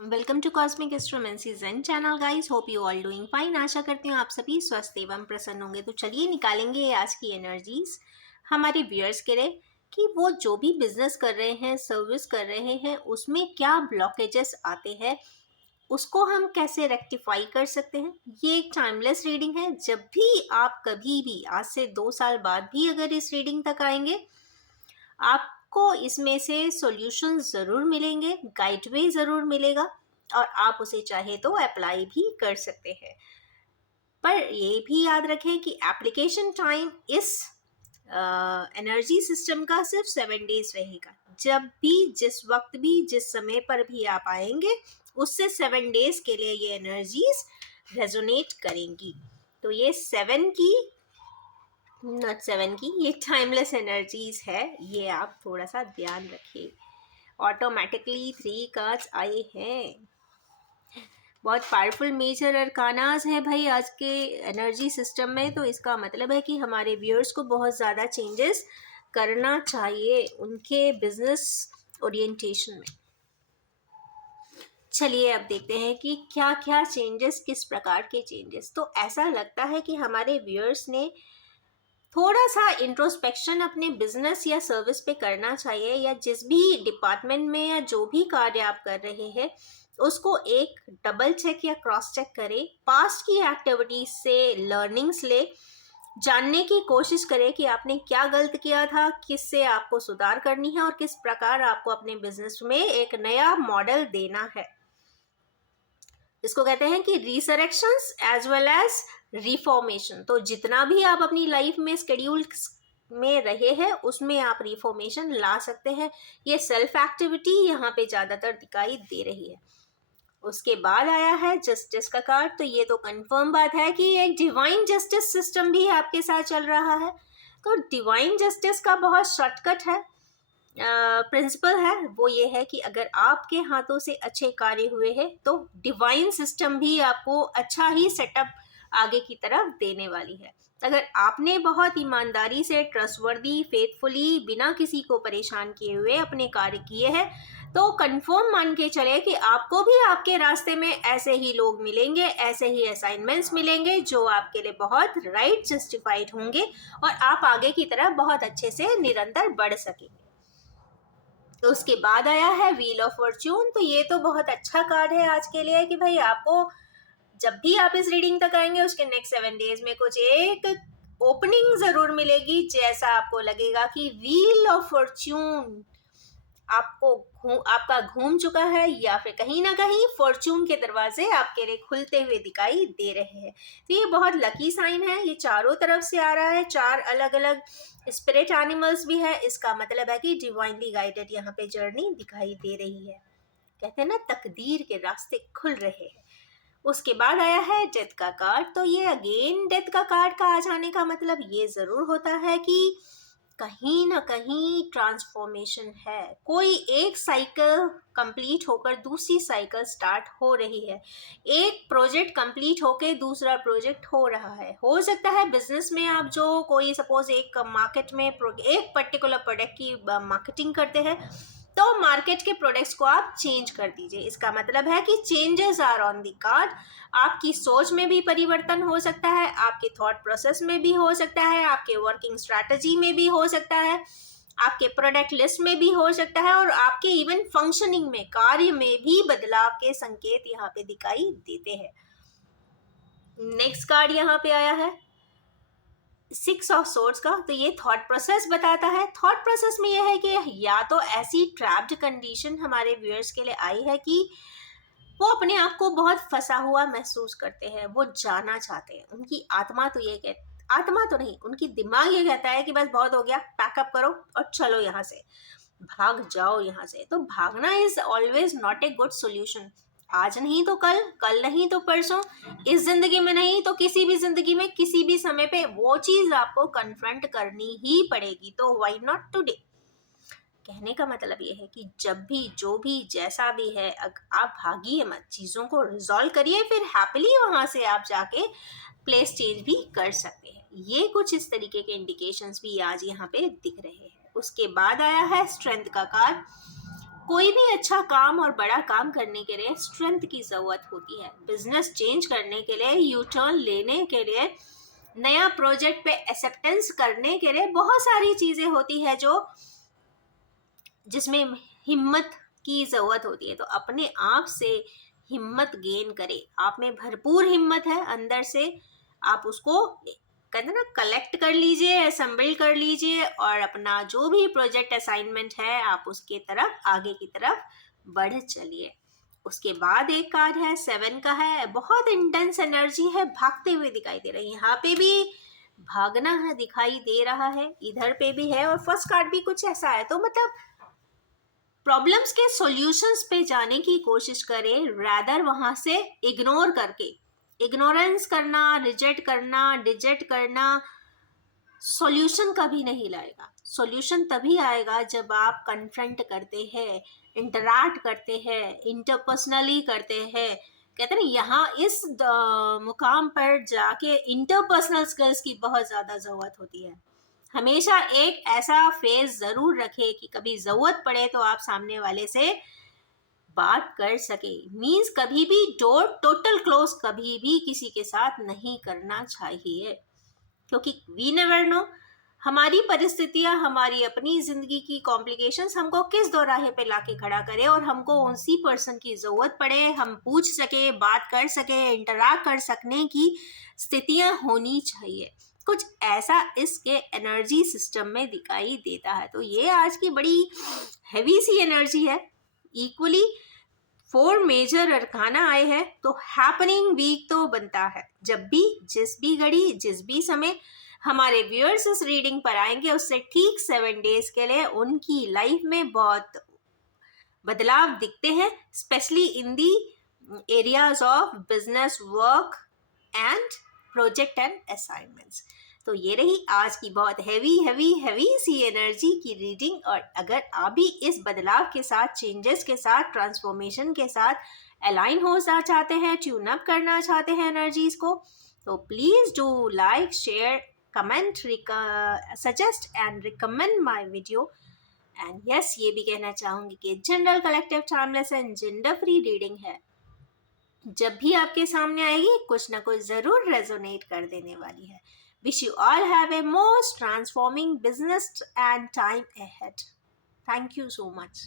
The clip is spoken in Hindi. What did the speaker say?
Welcome to cosmic astromancy zen channel guys. Hope you all doing fine. आशा करती हूँ आप सभी स्वस्थ एवं प्रसन्न होंगे। तो चलिए निकालेंगे आज की एनर्जीज हमारे व्यूअर्स के लिए कि वो जो भी बिजनेस कर रहे हैं, सर्विस कर रहे हैं, उसमें क्या ब्लॉकेजेस आते हैं, उसको हम कैसे रेक्टिफाई कर सकते हैं। ये एक टाइमलेस रीडिंग है। जब भी आप कभी भी आज से 2 साल बाद भी अगर इस रीडिंग तक आएंगे, आपको इसमें से सॉल्यूशन ज़रूर मिलेंगे, गाइडवे ज़रूर मिलेगा और आप उसे चाहे तो अप्लाई भी कर सकते हैं। पर ये भी याद रखें कि एप्लीकेशन टाइम इस एनर्जी सिस्टम का सिर्फ 7 डेज रहेगा। जब भी, जिस वक्त भी, जिस समय पर भी आप आएंगे, उससे 7 डेज के लिए ये एनर्जीज रेजोनेट करेंगी। तो ये 7 की, नॉट 7 की, ये टाइमलेस एनर्जीज है। ये आप थोड़ा सा ध्यान रखिए। ऑटोमेटिकली 3 कार्ड्स आए हैं। बहुत पावरफुल मेजर अरकानास है भाई आज के एनर्जी सिस्टम में। तो इसका मतलब है कि हमारे व्यूअर्स को बहुत ज़्यादा चेंजेस करना चाहिए उनके बिजनेस ओरिएंटेशन में। चलिए अब देखते हैं कि क्या क्या चेंजेस, किस प्रकार के चेंजेस। तो ऐसा लगता है कि हमारे व्यूअर्स ने थोड़ा सा इंट्रोस्पेक्शन अपने बिजनेस या सर्विस पे करना चाहिए, या जिस भी डिपार्टमेंट में या जो भी कार्य आप कर रहे हैं उसको एक डबल चेक या क्रॉस चेक करें। पास्ट की एक्टिविटीज से लर्निंग्स ले, जानने की कोशिश करें कि आपने क्या गलत किया था, किससे आपको सुधार करनी है और किस प्रकार आपको अपने बिजनेस में एक नया मॉडल देना है। इसको कहते हैं कि रिसरेक्शंस एज वेल एज रिफॉर्मेशन। तो जितना भी आप अपनी लाइफ में स्केड्यूल में रहे हैं उसमें आप रिफॉर्मेशन ला सकते हैं। ये सेल्फ एक्टिविटी यहाँ पे ज़्यादातर दिखाई दे रही है। उसके बाद आया है जस्टिस का कार्ड। तो ये तो कंफर्म बात है कि एक डिवाइन जस्टिस सिस्टम भी आपके साथ चल रहा है। तो डिवाइन जस्टिस का बहुत शॉर्टकट है, प्रिंसिपल है, वो ये है कि अगर आपके हाथों से अच्छे कार्य हुए हैं तो डिवाइन सिस्टम भी आपको अच्छा ही सेटअप आगे की तरफ देने वाली है। अगर आपने बहुत ईमानदारी से, ट्रस्टवर्दी, फेथफुली, बिना किसी को परेशान किए हुए अपने कार्य किए हैं, तो कंफर्म मान के चले कि आपको भी आपके रास्ते में ऐसे ही लोग मिलेंगे, ऐसे ही असाइनमेंट्स मिलेंगे जो आपके लिए बहुत राइट जस्टिफाइड होंगे और आप आगे की तरफ बहुत अच्छे से निरंतर बढ़ सकेंगे। तो उसके बाद आया है व्हील ऑफ फॉर्च्यून। तो ये तो बहुत अच्छा कार्ड है आज के लिए कि भाई आपको जब भी आप इस रीडिंग तक आएंगे उसके नेक्स्ट 7 डेज में कुछ एक ओपनिंग जरूर मिलेगी, जैसा आपको लगेगा कि व्हील ऑफ फॉर्च्यून आपका घूम चुका है या फिर कहीं ना कहीं फॉर्च्यून के दरवाजे आपके लिए खुलते हुए दिखाई दे रहे हैं। तो ये बहुत लकी साइन है। ये चारों तरफ से आ रहा है, 4 अलग अलग स्पिरिट एनिमल्स भी है। इसका मतलब है कि डिवाइनली गाइडेड यहाँ पे जर्नी दिखाई दे रही है। कहते हैं ना, तकदीर के रास्ते खुल रहे हैं। उसके बाद आया है डेथ का कार्ड। तो ये अगेन डेथ का कार्ड का आ जाने का मतलब ये जरूर होता है कि कहीं ना कहीं ट्रांसफॉर्मेशन है। कोई एक साइकिल कंप्लीट होकर दूसरी साइकिल स्टार्ट हो रही है। एक प्रोजेक्ट कंप्लीट होकर दूसरा प्रोजेक्ट हो रहा है। हो सकता है बिजनेस में आप जो कोई सपोज एक मार्केट में एक पर्टिकुलर प्रोडक्ट की मार्केटिंग करते हैं, तो मार्केट के प्रोडक्ट्स को आप चेंज कर दीजिए। इसका मतलब है कि changes are on the card. आपकी सोच में भी परिवर्तन हो सकता है, आपके थॉट प्रोसेस में भी हो सकता है, आपके वर्किंग स्ट्रैटेजी में भी हो सकता है, आपके प्रोडक्ट लिस्ट में भी हो सकता है और आपके इवन फंक्शनिंग में, कार्य में भी बदलाव के संकेत यहाँ पे दिखाई देते हैं। नेक्स्ट कार्ड यहाँ पे आया है 6 ऑफ सोर्ड्स का। तो ये थॉट प्रोसेस बताता है। थॉट प्रोसेस में यह है कि या तो ऐसी ट्रैप्ड कंडीशन हमारे व्यूअर्स के लिए आई है कि वो अपने आप को बहुत फंसा हुआ महसूस करते हैं, वो जाना चाहते हैं। उनकी आत्मा तो ये कहती, आत्मा तो नहीं, उनकी दिमाग ये कहता है कि बस बहुत हो गया, पैकअप करो और चलो यहाँ से, भाग जाओ यहाँ से। तो भागना is always not a good solution. आज नहीं तो कल, कल नहीं तो परसों, इस जिंदगी में नहीं तो किसी भी जिंदगी में, किसी भी समय पे वो चीज आपको कन्फ्रंट करनी ही पड़ेगी। तो व्हाई नॉट टुडे। कहने का मतलब ये है कि जब भी, जो भी, जैसा भी है, आप भागिए मत, चीज़ों को रिजॉल्व करिए, फिर हैप्पीली वहाँ से आप जाके प्लेस चेंज भी कर सकते हैं। ये कुछ इस तरीके के इंडिकेशंस भी आज यहाँ पे दिख रहे हैं। उसके बाद आया है स्ट्रेंथ का कार्ड। कोई भी अच्छा काम और बड़ा काम करने के लिए स्ट्रेंथ की ज़रूरत होती है। बिजनेस चेंज करने के लिए, यू टर्न लेने के लिए, नया प्रोजेक्ट पे एक्सेप्टेंस करने के लिए बहुत सारी चीज़ें होती है जो जिसमें हिम्मत की ज़रूरत होती है। तो अपने आप से हिम्मत गेन करें। आप में भरपूर हिम्मत है अंदर से, आप उसको कहते हैं ना कलेक्ट कर लीजिए, असेंबल कर लीजिए और अपना जो भी प्रोजेक्ट असाइनमेंट है आप उसके तरफ आगे की तरफ बढ़ चलिए। उसके बाद एक कार्ड है 7 का है, बहुत इंटेंस एनर्जी है, भागते हुए दिखाई दे रही है। यहाँ पे भी भागना है दिखाई दे रहा है, इधर पे भी है और फर्स्ट कार्ड भी कुछ ऐसा है। तो मतलब प्रॉब्लम्स के सॉल्यूशंस पे जाने की कोशिश करें रादर वहां से इग्नोर करके। इग्नोरेंस करना, रिजेक्ट करना, डिजेक्ट करना सॉल्यूशन कभी नहीं लाएगा। सॉल्यूशन तभी आएगा जब आप कन्फ्रंट करते हैं, इंटरैक्ट करते हैं, इंटरपर्सनली करते हैं। कहते हैं ना यहाँ इस मुकाम पर जाके इंटरपर्सनल स्किल्स की बहुत ज़्यादा ज़रूरत होती है। हमेशा एक ऐसा फेज ज़रूर रखे कि कभी ज़रूरत पड़े तो आप सामने वाले से बात कर सके। मीन्स कभी भी डोर टोटल क्लोज कभी भी किसी के साथ नहीं करना चाहिए, क्योंकि वी नेवर नो हमारी परिस्थितियां, हमारी अपनी जिंदगी की कॉम्प्लिकेशंस हमको किस दोराहे पे लाके खड़ा करे और हमको उसी पर्सन की जरूरत पड़े, हम पूछ सके, बात कर सके, इंटरैक्ट कर सकने की स्थितियां होनी चाहिए। कुछ ऐसा इसके एनर्जी सिस्टम में दिखाई देता है। तो ये आज की बड़ी हैवी सी एनर्जी है। इक्वली 4 मेजर अरकाना आए हैं तो हैपनिंग वीक तो बनता है। जब भी, जिस भी घड़ी, जिस भी समय हमारे व्यूअर्स इस रीडिंग पर आएंगे उससे ठीक 7 डेज के लिए उनकी लाइफ में बहुत बदलाव दिखते हैं, specially in the areas of business, work and project and assignments. तो ये रही आज की बहुत हैवी हैवी हैवी सी एनर्जी की रीडिंग। और अगर आप भी इस बदलाव के साथ, चेंजेस के साथ, ट्रांसफॉर्मेशन के साथ अलाइन होना चाहते हैं, ट्यून अप करना चाहते हैं एनर्जीज को, तो please do like, share, comment, suggest and recommend my video. And yes, ये भी कहना चाहूंगी कि general, collective, timeless and gender free reading है। जब भी आपके सामने आएगी कुछ ना कुछ जरूर रेजोनेट कर देने वाली है। Wish you all have a most transforming business and time ahead. Thank you so much.